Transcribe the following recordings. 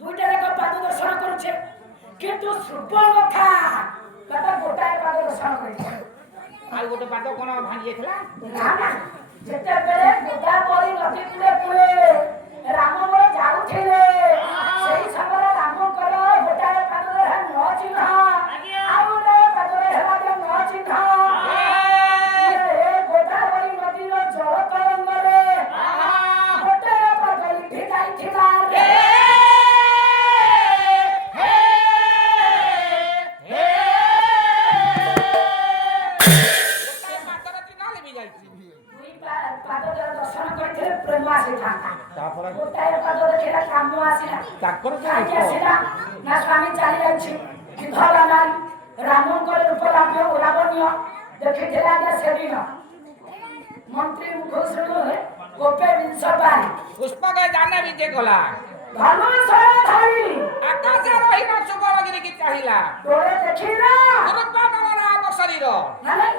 দুইটা রেখা পাদ দর্শন করছে কিন্তু সুবর্ণখা কথা গোটাଏ পাদ দর্শন କରିছে আর গোটে পাদ কোন ভাঙি ଯାଇଥିଲା না না যেତେବେଳେ ଗୋଦାବରୀ ନଦୀ କୂଳେ କୂଳେ ରାମ ବଳ ଯାଉଥିଲେ ସେଇ ସମୟରେ ରାମଙ୍କର ଗୋଟାଏ ପାଦରେ ନ ଚିହ୍ନ ଆଉ ଗୋଟାଏ ପାଦରେ ହେଲା ଯେ ନ ଚିହ୍ନ ଗୋଦାବରୀ ନଦୀର ଜଳ ତରଙ୍ଗରେ ଗୋଟାଏ ପାଦ ଉଠି ଯାଇଥିଲା ଗୋଟାଏ ପାଦ ଦେଖିଲା କାମ ଆସିଲା କାହିଁକି ଆସିଲା ନା ସ୍ୱାମୀ ଚାଲି ଯାଇଛି ବିଧବା ନାରୀ ରାମଙ୍କର ରୂପ ଲାବଣ୍ୟ ଦେଖିଥିଲା ଯେ ସେଦିନ ମନ୍ତ୍ରୀ ମୁଖ ଶୁଣୁ ଗୋପେ ବିଂଶ ପାରି ପୁଷ୍ପକ ଜାନେ ବିଜେ କଲା ଧନୁଷର ଧରି ଆକାଶ ରହିଲା ସୁବର୍ଣ୍ଣଗିରି କି ଚାହିଲା ତୋରେ ଦେଖିଲା ଗୁରୁପାଦର ଆମ ଶରୀର ନାଇଁ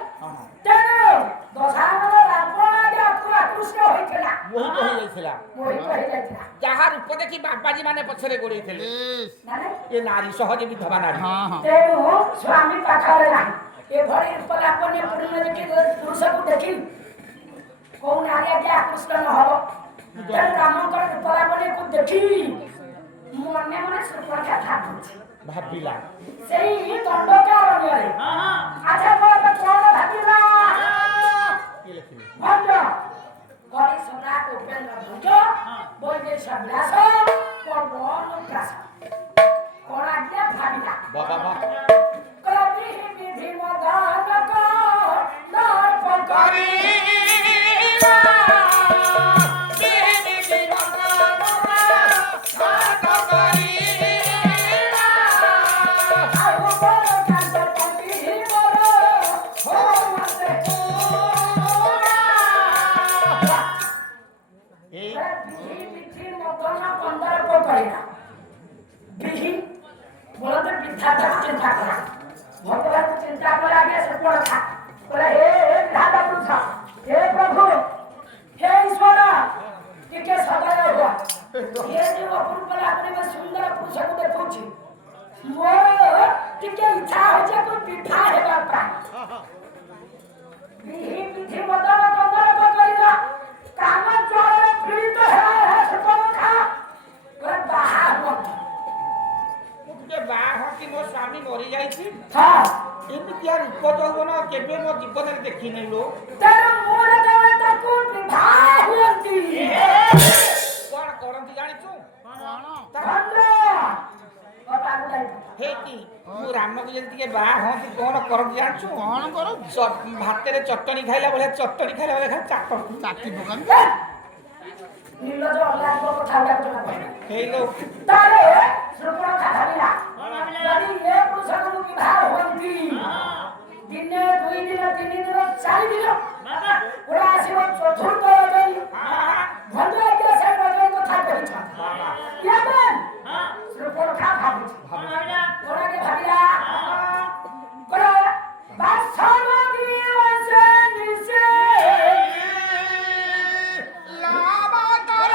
ତେଣୁ ଦଶାନନ ରାବଣ ଆକୃଷ୍ଟ ହୋଇଥିଲା ମୋହିତ ହୋଇଯାଇଥିଲା ଯାହା ରୂପ ଦେଖି ବାବାଜୀ ମାନେ ପଛରେ ଗୋଡେଇଥିଲେ ଏ ନାରୀ ସହଜେ ବିଧବା ନାରୀ ତେଣୁ ସ୍ୱାମୀ ପାଖରେ ନାହିଁ ଏଭଳି ରୂପ ଲାବଣ୍ୟ ପୂର୍ଣ୍ଣ ଦେଖି ପୁରୁଷକୁ ଦେଖି କୋଉ ନାରୀ ଆଜି ଆକୃଷ୍ଟ ନ ହବ ତେଣୁ ରାମଙ୍କର ରୂପ ଲାବଣ୍ୟକୁ ଦେଖି ମନେ ମନେ ସୁପର୍ଣ୍ଣଖା ଭାବୁଛି ଭାବିଲା ସେଇ ଦଣ୍ଡକାରଣ୍ୟରେ ଆଚ୍ଛା କଣ ଭାବିଲା ଭଞ୍ଜ କରି ସମ୍ରାଟ ଉପେନ୍ଦ୍ର ଭଞ୍ଜ ବୈଦେଶ ବିଳାସ ପର୍ବନୁପ୍ରାସ କଣ ଆଜ୍ଞା ଭାବିଲା ବାବା କବି ବିଧି ମଦନକ ଦର୍ପ କରି କେବେ ମୋ ଜୀବନରେ ଦେଖି ନାହିଁ ଲୋ କଣ କରନ୍ତି ଜାଣିଛୁ ହେଇକି ମୁଁ ରାମକୁ ଯଦି ଟିକେ ବାହା ହୁଅନ୍ତି କଣ କରନ୍ତି ଜାଣିଛୁ କଣ କର ଭାତରେ ଚଟଣି ଖାଇଲା ଭଳିଆ ଚଟଣି ଖାଇଲା ଭଳିଆ ଖାଲି ଚାଟି ପକାନ୍ତି ହେଇଲୋ ଦିନେ ଦୁଇ ଦିନ ତିନି ଦିନ ଚାରି ଦିନ ପୁରା ଆସିବ ଚତୁର୍ଥ ରଜନୀ ଭଞ୍ଜ ଆଜ୍ଞା ସେ ରଜନୀ କଥା କହିଛନ୍ତି ସୁପର୍ଣ୍ଣଖା ଭାବୁଛି କଣ ଆଗେ ଭାବିଲା କଣ ବାସନ୍ତୀ ବସେ ନିଶେ ଲାଭ କରନ୍ତି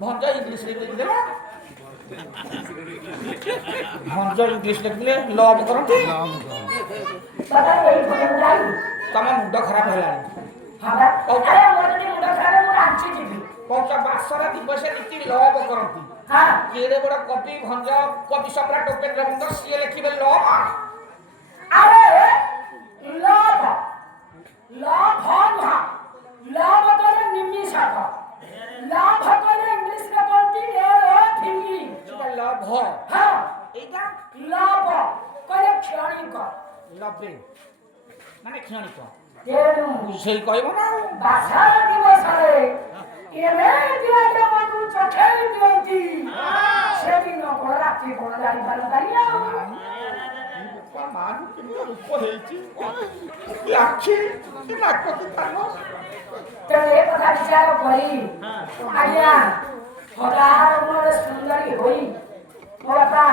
ଭଞ୍ଜ ଇଂଲିଶରେ ଲେଖିଦେଲେ ଭଞ୍ଜ ଇଂଲିଶ ଲେଖିଦେଲେ ଲଭ୍ କରନ୍ତି ତମ ମୁଣ୍ଡ ଖରାପ ହେଲାଣି କହୁଛ ବାସରା ଦିବସେ ନୀତି ଲଭ୍ କରନ୍ତି କିଏ ବଡ କବି ଭଞ୍ଜ କବି ସମ୍ରାଟ ଉପେନ୍ଦ୍ର ଭଞ୍ଜ ସିଏ ଲେଖିବେ ଲଭ୍ ମାନେ କ୍ଷଣିକ ବୁଝେଇ କହିବ ନା ବାସା ଦିବସରେ ଏବେ ଦିଆଟେ ମନକୁ ଚଖେଇ ଦିଅନ୍ତି ସେଦିନ କଣ ରାତି କଣ ଜାଣିପାରନ୍ତାନି ଆଉ ମାନୁ କେମିତି ରୂପ ହେଇଛି ଆଖି କି ନାକ କି କାନ ତେଣୁ ଏ କଥା ବିଚାର କରି ଆଜ୍ଞା ହଜାର ଗୁଣରେ ସୁନ୍ଦରୀ ହୋଇ ମୋ ବାପା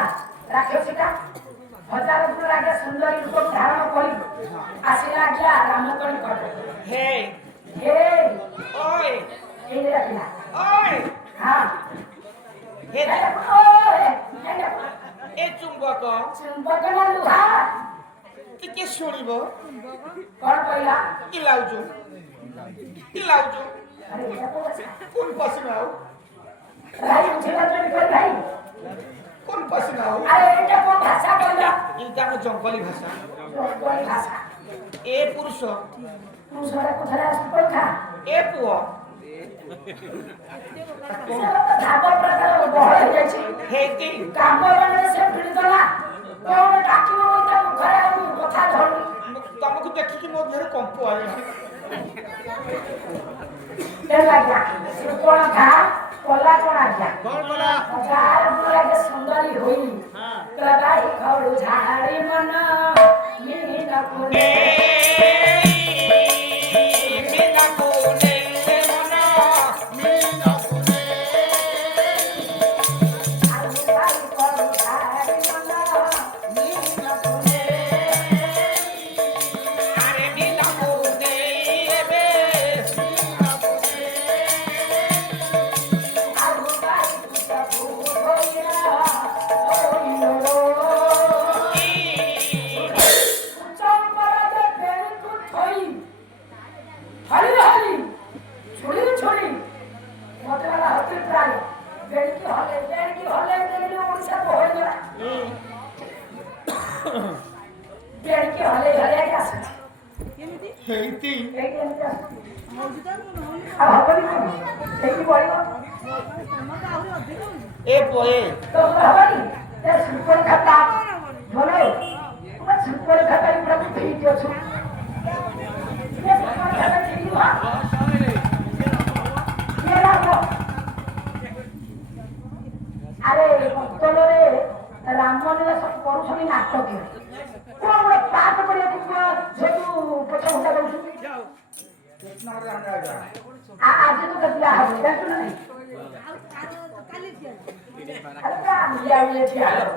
ରାକ୍ଷସୀଟା ହଜାର ଗୁଣ ଆଜ୍ଞା ସୁନ୍ଦରୀ ରୂପ ଧାରଣ କରି ଆସିଲା ଆଜ୍ଞା ରାମକଣି କଟ ହେ ହେ ଓଏ এই রাখিলা ଓଏ হ্যাঁ হে এই ଏ ଚୁମ୍ବକ চুম্বক না লুহা ଟିକେ ଶୁଣିବ কোন কইলা কি লাউଛୁ আরে এটা তো কোন পশিনা ଆଉ ভাই উঠিলা তুমি কই ভাই কোন পশিনা ଆଉ আরে এটা কোন ভাষা কইলা এইটা ଆମ ଜଙ୍ଗଲୀ ଭାଷା কোন ভাষা ଏ ପୁରୁଷ তুমি সরে কোথায় আসছো পরীক্ষা ଏ ପୁଅ ধাবা প্রকার বহল হয়ে যাচ্ছে ହେଇକି কাম মানে সে পীড়িত না কোন ডাকিব বলতে ঘরে আর কথা ধরু ତମକୁ ଦେଖିକି ମୋ ଦେହରେ କମ୍ପ ଆଇଲା তেল লাগা সে কোন খা কলা কোন আজ্ঞা କଣ କଲା हजार লাগে সুন্দরী হই কলাই খড়ু ঝাড়ি মন মিহিন কোনে মিনা কোনে মন মিনা কোনে আর কলাই খড়ু ঝাড়ি মন মিহিন কোনে আরে মিনা কোনে বে মিনা কোনে আর কলাই কুটা ফুল হইয়া হইলো চম্পরাতে বেরকু থই হলি হলি ছুরি ছুরি মতলা হতে প্রায় বেরকি হলে বেরকি ওড়িশা তো হয়ে গেল বেরকি হলে আসে ହେଇତି এই কেমতে আসে আর হবনি কোন এই বড় ଏ ପୁଅ ଏ তো হবনি তে সুপর খাতা বলো তোমার সুপর খাতা প্রভু ঠিক আছে ये सुपर खाता ठीक हुआ ये लागो আরে অন্তরে রামমন্দিরে সব করুছনি নাটক কোন বড় পাঠ করে যেটু পছন্দ হতা দউছু আজ তো কতিয়া হবে দেখো না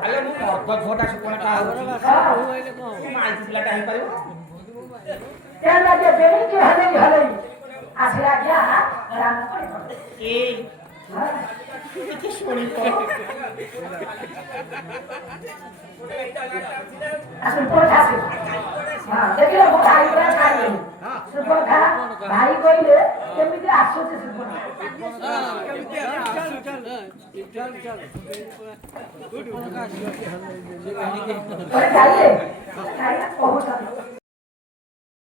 ଆଲେ ମୁଁ ମର୍ଗ ଝୁଅଟା ସେ କଣ କା ହଉଛି ମାଇକି ପିଲାଟା ହେଇପାରିବ ଆସିଲା ଆଜ୍ଞା ରାମ କରି ଏଇ ଟିକେ ଶୁଣିବ ଦେଖିଲ ମୋ ଭାଇ ପୁରା ଛାଡ଼ିଲି ସୁପର୍ଖା ଭାଇ କହିଲେ କେମିତି ଆସୁଛି ସୁପର୍ଖା କହୁଛନ୍ତି